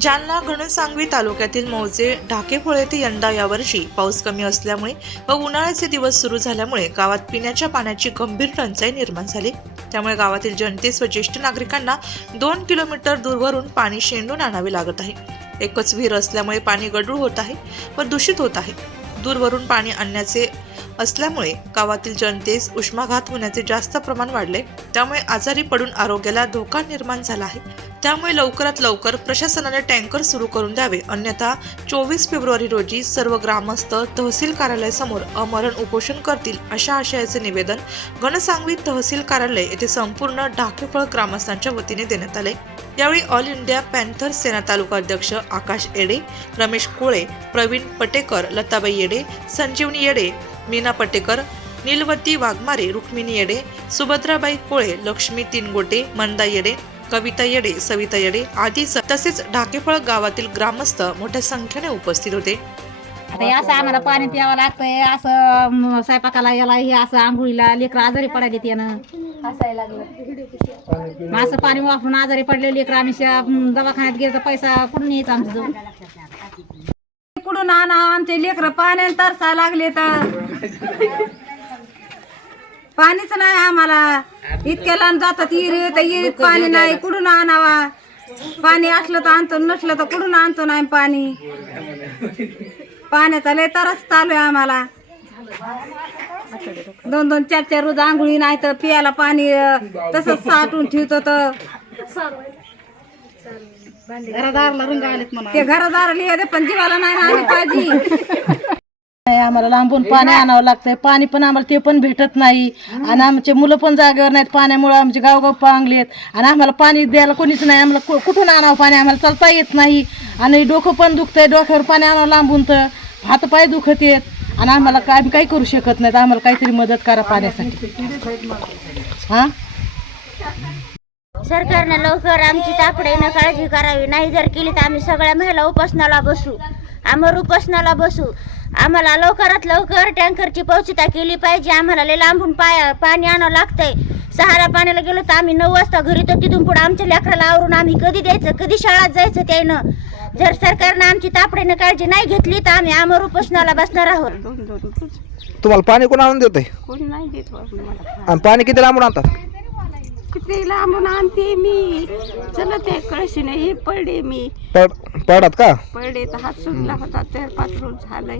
जालना घनसांगवी तालुक्यातील मौजे ढाकेफळ येथे यंदा यावर्षी पाऊस कमी असल्यामुळे व उन्हाळ्याचे दिवस सुरू झाल्यामुळे गावात पिण्याच्या पाण्याची गंभीर टंचाई निर्माण झाली. त्यामुळे गावातील जनतेस व ज्येष्ठ नागरिकांना दोन किलोमीटर दूरवरून पाणी शेंडून आणावे लागत आहे. एकच विहीर असल्यामुळे पाणी गडूळ होत आहे व दूषित होत आहे. दूरवरून पाणी आणण्याचे असल्यामुळे गावातील जनतेस उष्माघात होण्याचे जास्त प्रमाण वाढले. त्यामुळे आजारी पडून आरोग्याला धोका निर्माण झाला आहे. त्यामुळे लवकरात लवकर प्रशासनाने टँकर सुरू करून द्यावे. अन्यथा चोवीस फेब्रुवारी रोजी सर्व ग्रामस्थ तहसील कार्यालयासमोर अमरण उपोषण करतील अशा आशयाचे निवेदन घनसांगवी तहसील कार्यालय येथे संपूर्ण ढाकेफळ ग्रामस्थांच्या वतीने देण्यात आले. यावेळी ऑल इंडिया पॅन्थर सेना तालुका अध्यक्ष आकाश येडे रमेश कोळे प्रवीण पटेकर लताबाई येडे संजीवनी येडे मीना पटेकर नीलवती वाघमारे रुक्मिणी येडे सुभद्राबाई कोळे लक्ष्मी तिनगोटे मंदा येडे कविता येडे सविता येडे आदी स- तसेच ढाकेफळ गावातील ग्रामस्थ मोठ्या संख्येने उपस्थित होते. आता हे असं आम्हाला पाणी प्यावं लागतंय असं म, स्वयंपाकाला याला हे असं आंघोळीला लेकर आजारी पडायला त्यानं मग असं पाणी वापरून आजारी पडले लेकर आम्ही श- म, दवाखान्यात गेलं तर पैसा कुठून यायचा आमच्या जवळ कुठून आणा आमचे लेकर पाण्याने तरसा लागले तर पाणीच नाही आम्हाला. इतक्या लांब जातात इरी तर इरीत पाणी नाही कुठून आणावा? पाणी असलं तर आणतो नसलं तर कुठून आणतो नाही पाणी? पाण्याचा लय तरच चालू आहे आम्हाला. दोन दोन चार चार रोज आंघोळी नाही तर पियाला पाणी तसंच साठवून ठेवतो तर. ते घरादार लिहिले पण जीवाला नाही आली पाहिजे. आम्हाला लांबून पाणी आणावं लागतंय. पाणी पण आम्हाला ते पण भेटत नाही. आणि आमचे मुलं पण जागेवर नाहीत. पाण्यामुळे आमचे गावगाव पांगलेत आणि आम्हाला पाणी द्यायला कोणीच नाही. आम्हाला कु- कुठून आणावं पाणी? आम्हाला चालता येत नाही. आणि डोकं पण दुखतंय. डोक्यावर पाणी आणावं लांबून तर. हातपाय दुखत येत आणि आम्हाला काय आम्ही काही करू शकत नाहीत. आम्हाला काहीतरी मदत करा पाण्यासाठी. हां? सरकारनं लवकर आमची तापडीनं काळजी करावी. नाही जर केली तर आम्ही सगळ्या महिला उपासनाला बसू. आमर उपासनाला बसू. आम्हाला लवकरात लवकर टँकरची पोचता केली पाहिजे. आम्हाला लय लांबून पाय पाणी आणावं लागतंय. सहारा पाण्याला गेलो तर आम्ही नऊ वाजता घरी तर तिथून पुढे आमच्या लेकराला आवरून आम्ही कधी द्यायचं कधी शाळेत जायचं त्यानं. जर सरकारनं आमची तापडीनं काळजी नाही घेतली तर आम्ही आमर उपोषणाला बसणार आहोत. तुम्हाला पाणी कोण आणून देत कोणी नाही देत आणि पाणी किती लांबून आणतात? किती लांबून आणते मी. चलत आहे कळशीने हे पडले मी. पड पडात का? पडले तर हात सुजला होता तर रोज झालंय.